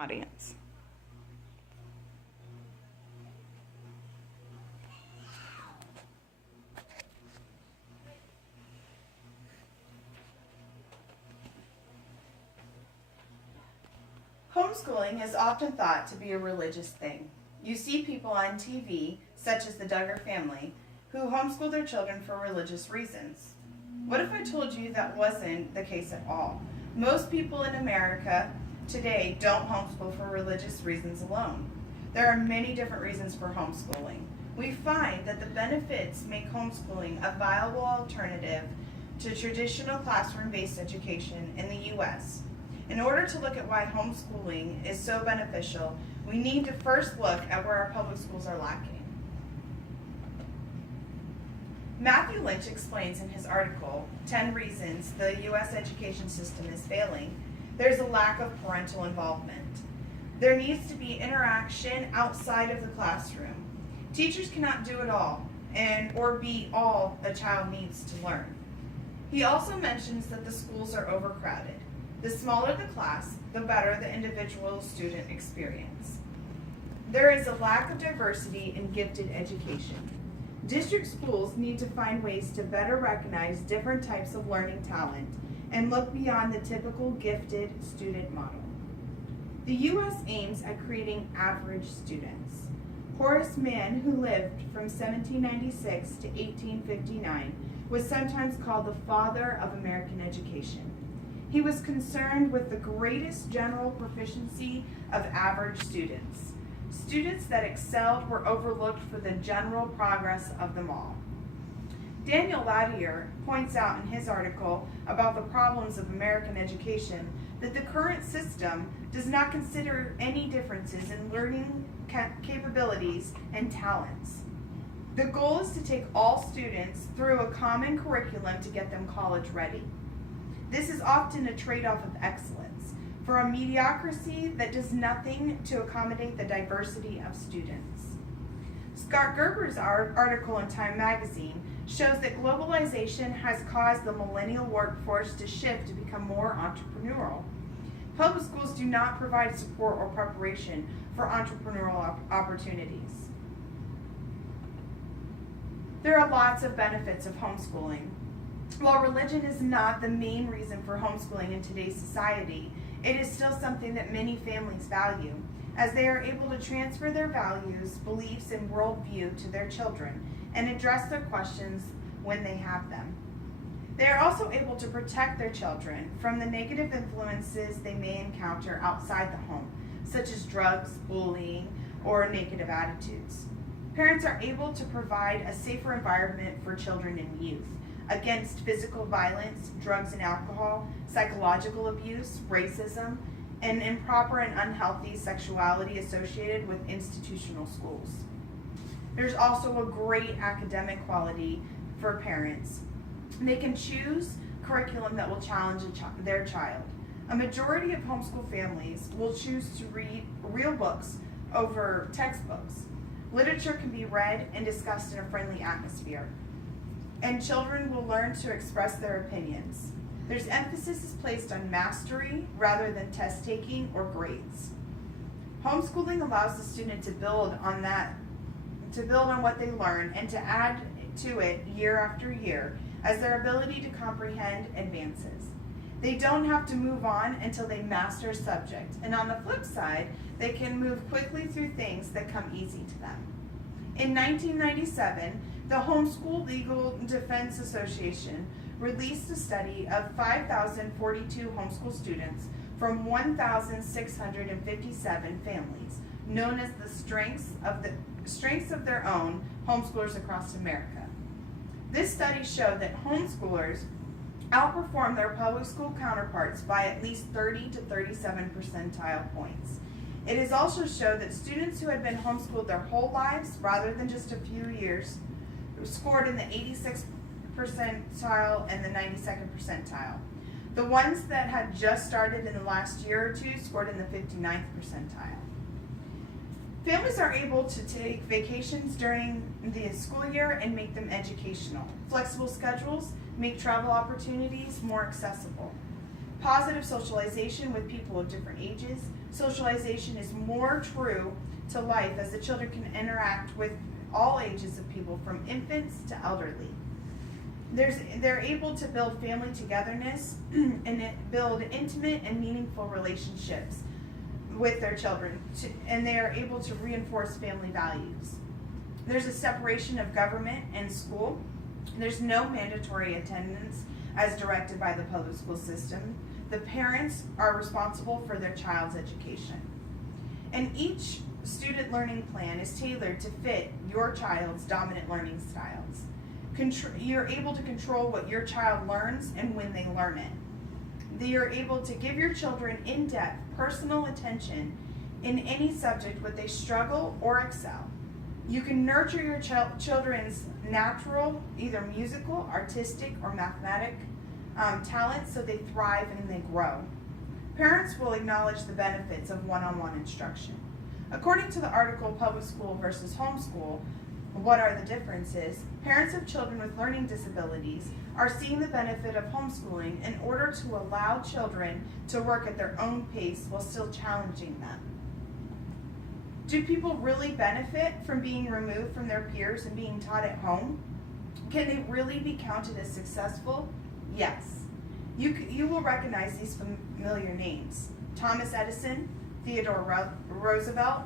audience. Homeschooling is often thought to be a religious thing. You see people on TV, such as the Duggar family, who homeschool their children for religious reasons. What if I told you that wasn't the case at all? Most people in America today don't homeschool for religious reasons alone. There are many different reasons for homeschooling. We find that the benefits make homeschooling a viable alternative to traditional classroom-based education in the U.S. In order to look at why homeschooling is so beneficial, we need to first look at where our public schools are lacking. Matthew Lynch explains in his article, 10 Reasons the U.S. Education System is Failing, there's a lack of parental involvement. There needs to be interaction outside of the classroom. Teachers cannot do it all, or be all a child needs to learn. He also mentions that the schools are overcrowded. The smaller the class, the better the individual student experience. There is a lack of diversity in gifted education. District schools need to find ways to better recognize different types of learning talent and look beyond the typical gifted student model. The U.S. aims at creating average students. Horace Mann, who lived from 1796 to 1859, was sometimes called the father of American education. He was concerned with the greatest general proficiency of average students. Students that excelled were overlooked for the general progress of them all. Daniel Lattier points out in his article about the problems of American education that the current system does not consider any differences in learning capabilities and talents. The goal is to take all students through a common curriculum to get them college ready. This is often a trade-off of excellence for a mediocrity that does nothing to accommodate the diversity of students. Scott Gerber's article in Time magazine shows that globalization has caused the millennial workforce to shift to become more entrepreneurial. Public schools do not provide support or preparation for entrepreneurial opportunities. There are lots of benefits of homeschooling. While religion is not the main reason for homeschooling in today's society, it is still something that many families value, as they are able to transfer their values, beliefs, and worldview to their children and address their questions when they have them. They are also able to protect their children from the negative influences they may encounter outside the home, such as drugs, bullying, or negative attitudes. Parents are able to provide a safer environment for children and youth against physical violence, drugs and alcohol, psychological abuse, racism, and improper and unhealthy sexuality associated with institutional schools. There's also a great academic quality for parents. They can choose curriculum that will challenge their child. A majority of homeschool families will choose to read real books over textbooks. Literature can be read and discussed in a friendly atmosphere, and children will learn to express their opinions. There's emphasis placed on mastery rather than test taking or grades. Homeschooling allows the student to build on what they learn and to add to it year after year as their ability to comprehend advances. They don't have to move on until they master a subject, and on the flip side, they can move quickly through things that come easy to them. In 1997, the Homeschool Legal Defense Association released a study of 5,042 homeschool students from 1,657 families, known as the Strengths of Their Own Homeschoolers Across America. This study showed that homeschoolers outperformed their public school counterparts by at least 30 to 37 percentile points. It has also showed that students who had been homeschooled their whole lives, rather than just a few years, scored in the 86th percentile and the 92nd percentile. The ones that had just started in the last year or two scored in the 59th percentile. Families are able to take vacations during the school year and make them educational. Flexible schedules make travel opportunities more accessible. Positive socialization with people of different ages socialization is more true to life as the children can interact with all ages of people from infants to elderly. They're able to build family togetherness and build intimate and meaningful relationships with their children, and they are able to reinforce family values. There's a separation of government and school. There's no mandatory attendance as directed by the public school system. The parents are responsible for their child's education. And each student learning plan is tailored to fit your child's dominant learning styles. You're able to control what your child learns and when they learn it. You're able to give your children in-depth personal attention in any subject where they struggle or excel. You can nurture your children's natural, either musical, artistic, or mathematic talents so they thrive and they grow. Parents will acknowledge the benefits of one-on-one instruction. According to the article Public School versus Homeschool, What Are the Differences? Parents of children with learning disabilities are seeing the benefit of homeschooling in order to allow children to work at their own pace while still challenging them. Do people really benefit from being removed from their peers and being taught at home? Can they really be counted as successful? Yes. You will recognize these familiar names: Thomas Edison, Theodore Roosevelt,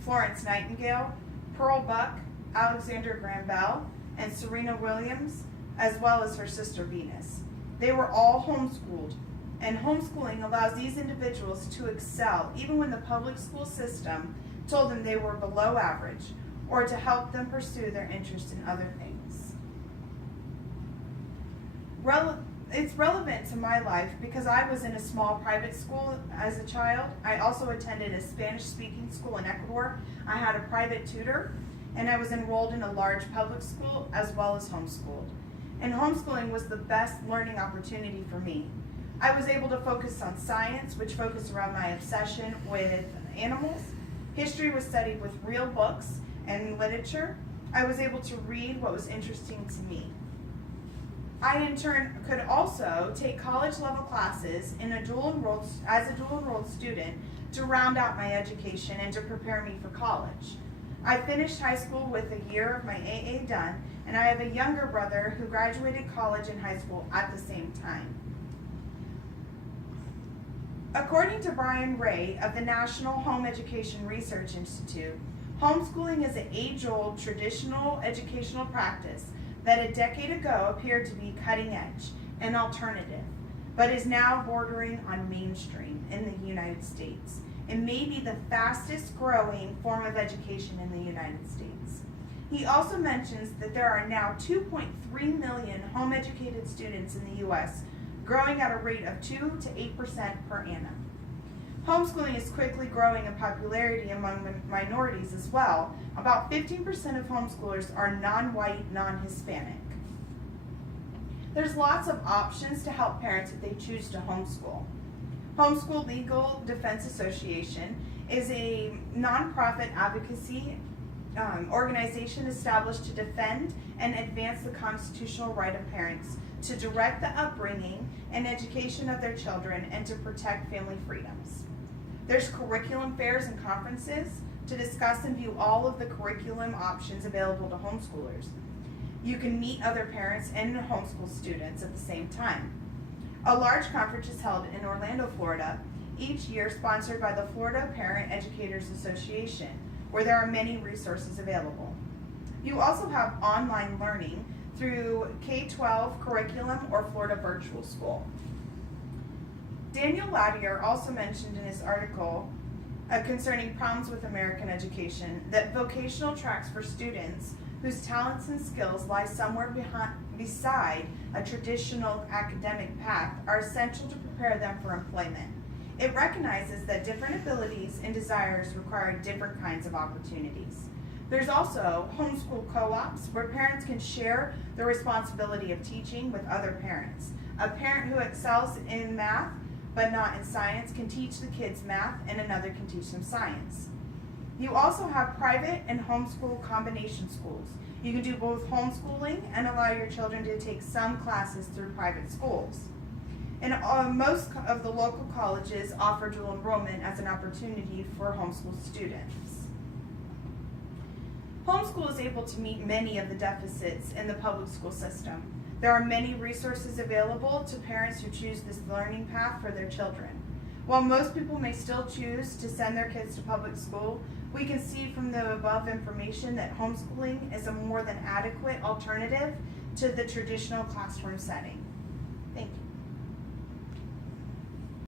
Florence Nightingale, Pearl Buck, Alexander Graham Bell, and Serena Williams, as well as her sister Venus. They were all homeschooled, and homeschooling allows these individuals to excel even when the public school system told them they were below average, or to help them pursue their interest in other things. It's relevant to my life because I was in a small private school as a child. I also attended a Spanish-speaking school in Ecuador. I had a private tutor, and I was enrolled in a large public school as well as homeschooled. And homeschooling was the best learning opportunity for me. I was able to focus on science, which focused around my obsession with animals. History was studied with real books and literature. I was able to read what was interesting to me. I, in turn, could also take college-level classes as a dual-enrolled student to round out my education and to prepare me for college. I finished high school with a year of my AA done, and I have a younger brother who graduated college and high school at the same time. According to Brian Ray of the National Home Education Research Institute, homeschooling is an age-old traditional educational practice that a decade ago appeared to be cutting edge and alternative, but is now bordering on mainstream in the United States. It may be the fastest growing form of education in the United States. He also mentions that there are now 2.3 million home educated students in the U.S., growing at a rate of 2 to 8% per annum. Homeschooling is quickly growing in popularity among minorities as well. About 15% of homeschoolers are non-white, non-Hispanic. There's lots of options to help parents if they choose to homeschool. Homeschool Legal Defense Association is a nonprofit advocacy organization established to defend and advance the constitutional right of parents to direct the upbringing and education of their children and to protect family freedoms. There's curriculum fairs and conferences to discuss and view all of the curriculum options available to homeschoolers. You can meet other parents and homeschool students at the same time. A large conference is held in Orlando, Florida, each year sponsored by the Florida Parent Educators Association, where there are many resources available. You also have online learning through K-12 curriculum or Florida Virtual School. Daniel Lattier also mentioned in his article concerning problems with American education that vocational tracks for students whose talents and skills lie somewhere beside a traditional academic path are essential to prepare them for employment. It recognizes that different abilities and desires require different kinds of opportunities. There's also homeschool co-ops where parents can share the responsibility of teaching with other parents. A parent who excels in math but not in science can teach the kids math, and another can teach them science. You also have private and homeschool combination schools. You can do both homeschooling and allow your children to take some classes through private schools. And most of the local colleges offer dual enrollment as an opportunity for homeschool students. Homeschool is able to meet many of the deficits in the public school system. There are many resources available to parents who choose this learning path for their children. While most people may still choose to send their kids to public school, we can see from the above information that homeschooling is a more than adequate alternative to the traditional classroom setting.